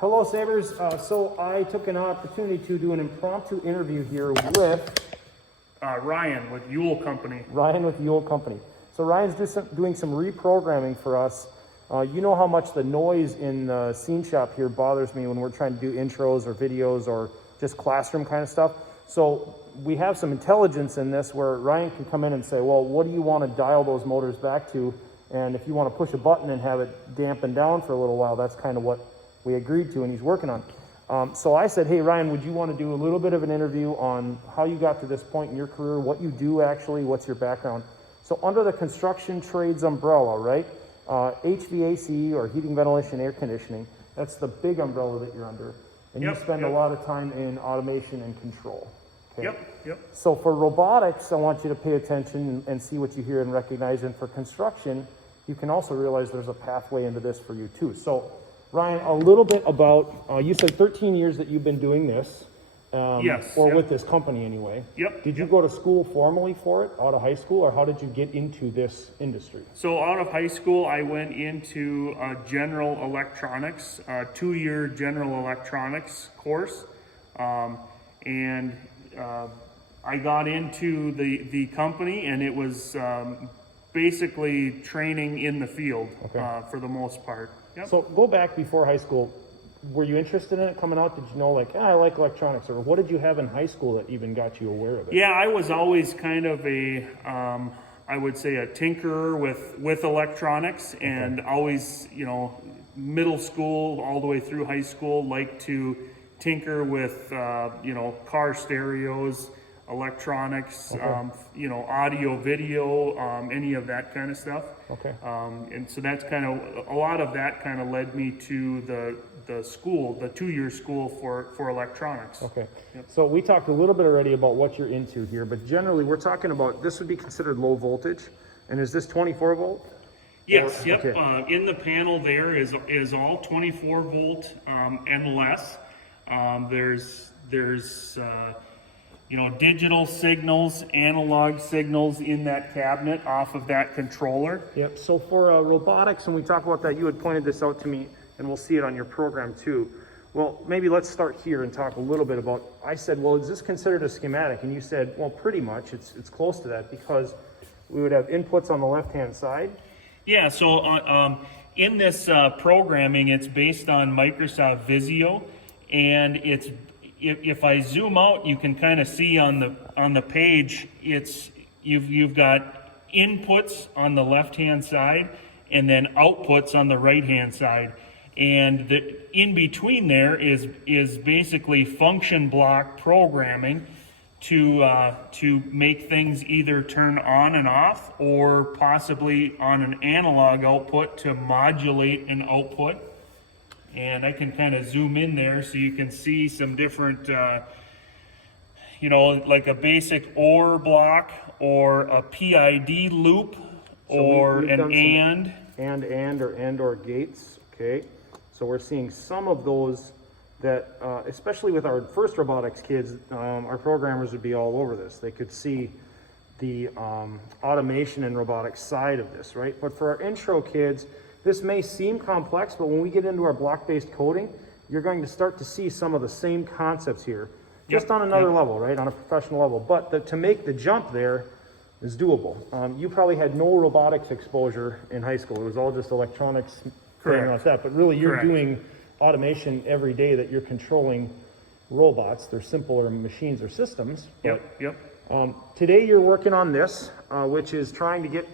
Hello, Sabres. So I took an opportunity to do an impromptu interview here with Ryan with UHL Company. Ryan with UHL Company. So Ryan's just doing some reprogramming for us. You know how much the noise in the scene shop here bothers me when we're trying to do intros or videos or just classroom kind of stuff. So we have some intelligence in this where Ryan can come in and say, well, what do you want to dial those motors back to? And if you want to push a button and have it dampen down for a little while, that's kind of what we agreed to and he's working on. So I said, hey, Ryan, would you want to do a little bit of an interview on how you got to this point in your career, what you do actually, what's your background? So under the construction trades umbrella, right? HVAC or heating, ventilation, air conditioning, that's the big umbrella that you're under. And you spend a lot of time in automation and control. Okay? Yep. So for robotics, I want you to pay attention and see what you hear and recognize. And for construction, you can also realize there's a pathway into this for you too. So Ryan, a little bit about, you said 13 years that you've been doing this. With this company anyway. Did you go to school formally for it, out of high school, or how did you get into this industry? So out of high school, I went into general electronics, 2-year general electronics course. I got into the company, and it was basically training in the field for the most part. So go back before high school. Were you interested in it coming out? Did you know, like, I like electronics? Or what did you have in high school that even got you aware of it? Yeah, I was always kind of I would say a tinkerer with electronics, and always, middle school all the way through high school, liked to tinker with, car stereos, electronics, audio, video, any of that kind of stuff. And so that's kind of, a lot of that kind of led me to the school, the 2-year school for electronics. So we talked a little bit already about what you're into here, but generally we're talking about, this would be considered low voltage. And is this 24 volt? Yes, in the panel there is all 24 volt and less. There's digital signals, analog signals in that cabinet off of that controller. So for robotics, when we talk about that, you had pointed this out to me, and we'll see it on your program too. Well, maybe let's start here and talk a little bit about, I said, well, is this considered a schematic? And you said, well, pretty much, it's close to that, because we would have inputs on the left-hand side. Yeah, so in this programming, it's based on Microsoft Visio, and it's, if I zoom out, you can kind of see on the page, you've got inputs on the left-hand side and then outputs on the right-hand side. And in between there is basically function block programming to make things either turn on and off, or possibly on an analog output to modulate an output. And I can kind of zoom in there so you can see some different, like a basic OR block or a PID loop, or an and or gates. Okay, so we're seeing some of those that, especially with our first robotics kids, our programmers would be all over this. They could see the automation and robotics side of this, right? But for our intro kids, this may seem complex, but when we get into our block-based coding, you're going to start to see some of the same concepts here, just on another level, right, on a professional level. But to make the jump there is doable. You probably had no robotics exposure in high school. It was all just electronics, like that. But really, you're doing automation every day that you're controlling robots. They're simpler machines or systems. Today, you're working on this, which is trying to get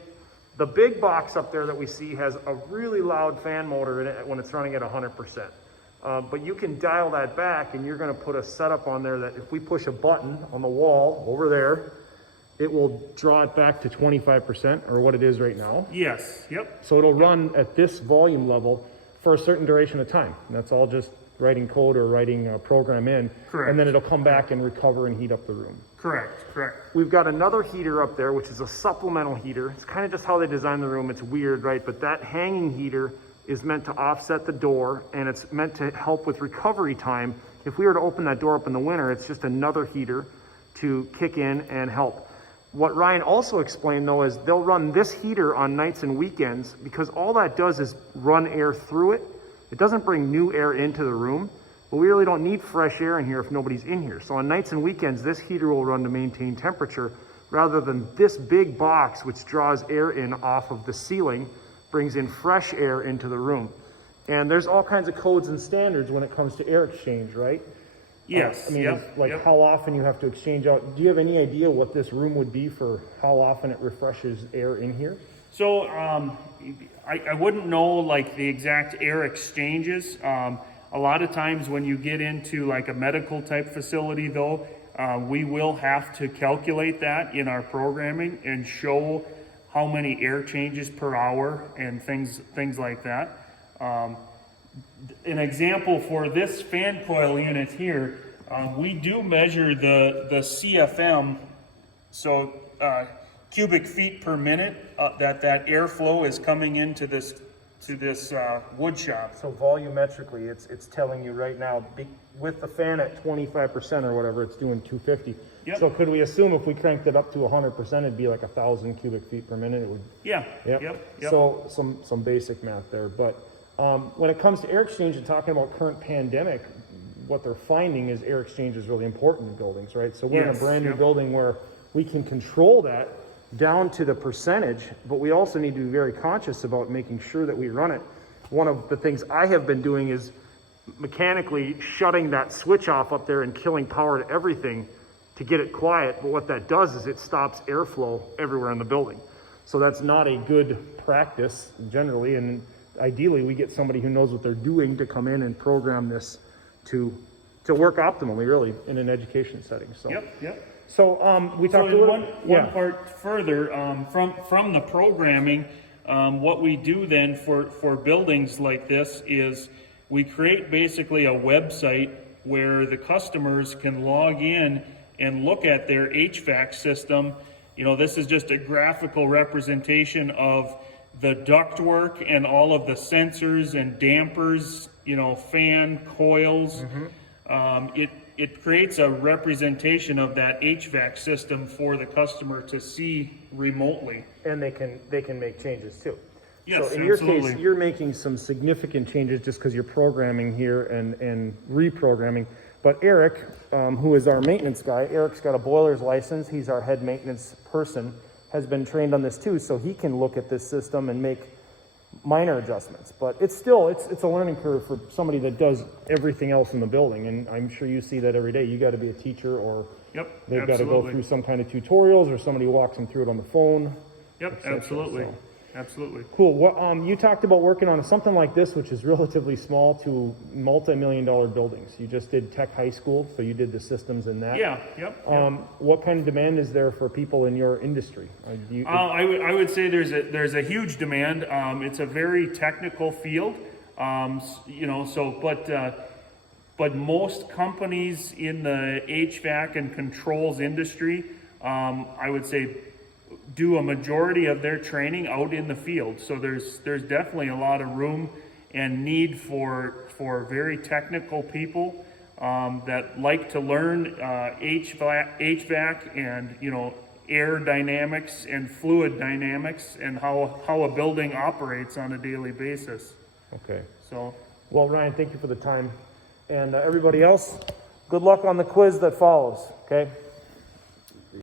the big box up there that we see has a really loud fan motor in it when it's running at 100%. But you can dial that back, and you're going to put a setup on there that if we push a button on the wall over there, it will draw it back to 25%, or what it is right now. So it'll run at this volume level for a certain duration of time. And that's all just writing code or writing a program in. And then it'll come back and recover and heat up the room. Correct. We've got another heater up there, which is a supplemental heater. It's kind of just how they design the room. It's weird, right? But that hanging heater is meant to offset the door, and it's meant to help with recovery time. If we were to open that door up in the winter, it's just another heater to kick in and help. What Ryan also explained, though, is they'll run this heater on nights and weekends, because all that does is run air through it It doesn't bring new air into the room, but we really don't need fresh air in here if nobody's in here. So on nights and weekends, this heater will run to maintain temperature rather than this big box, which draws air in off of the ceiling, brings in fresh air into the room. And there's all kinds of codes and standards when it comes to air exchange, right? Yes. I mean, how often you have to exchange out. Do you have any idea what this room would be for how often it refreshes air in here? So I wouldn't know like the exact air exchanges. A lot of times when you get into like a medical type facility though, we will have to calculate that in our programming and show how many air changes per hour and things like that. An example for this fan coil unit here, we do measure the CFM, so cubic feet per minute that airflow is coming into this wood shop. So volumetrically, it's telling you right now, with the fan at 25% or whatever, it's doing 250. Yep. So could we assume if we cranked it up to 100%, it'd be like 1,000 cubic feet per minute? It would. Yeah. Yep. Yep. So some basic math there, but when it comes to air exchange and talking about current pandemic, what they're finding is air exchange is really important in buildings, right? So we're in a brand new building where we can control that down to the percentage, but we also need to be very conscious about making sure that we run it. One of the things I have been doing is mechanically shutting that switch off up there and killing power to everything to get it quiet, but what that does is it stops airflow everywhere in the building. So that's not a good practice generally, and ideally we get somebody who knows what they're doing to come in and program this to work optimally, really, in an education setting. So Yep. So we talked a little. One part further from the programming, what we do then for buildings like this is we create basically a website where the customers can log in and look at their HVAC system. You know, this is just a graphical representation of the ductwork and all of the sensors and dampers, you know, fan coils. It creates a representation of that HVAC system for the customer to see remotely. And they can make changes too. Yes, so in your absolutely. case, you're making some significant changes just because you're programming here and reprogramming. But Eric, who is our maintenance guy, Eric's got a boiler's license. He's our head maintenance person, has been trained on this too, so he can look at this system and make minor adjustments. But it's still, it's a learning curve for somebody that does everything else in the building, and I'm sure you see that every day. You got to be a teacher, or they've got to go through some kind of tutorials, or somebody walks them through it on the phone. Yep, absolutely. So. Absolutely. Cool. What you talked about working on something like this, which is relatively small, to multi-million-dollar buildings. You just did Tech High School, so you did the systems in that. Yeah. Yep. What kind of demand is there for people in your industry? I would say there's a huge demand. It's a very technical field. You know, so but most companies in the HVAC and controls industry, I would say, do a majority of their training out in the field. So there's definitely a lot of room and need for very technical people that like to learn HVAC and, you know, air dynamics and fluid dynamics and how a building operates on a daily basis. Okay. So, well, Ryan, thank you for the time. And everybody else, good luck on the quiz that follows, okay?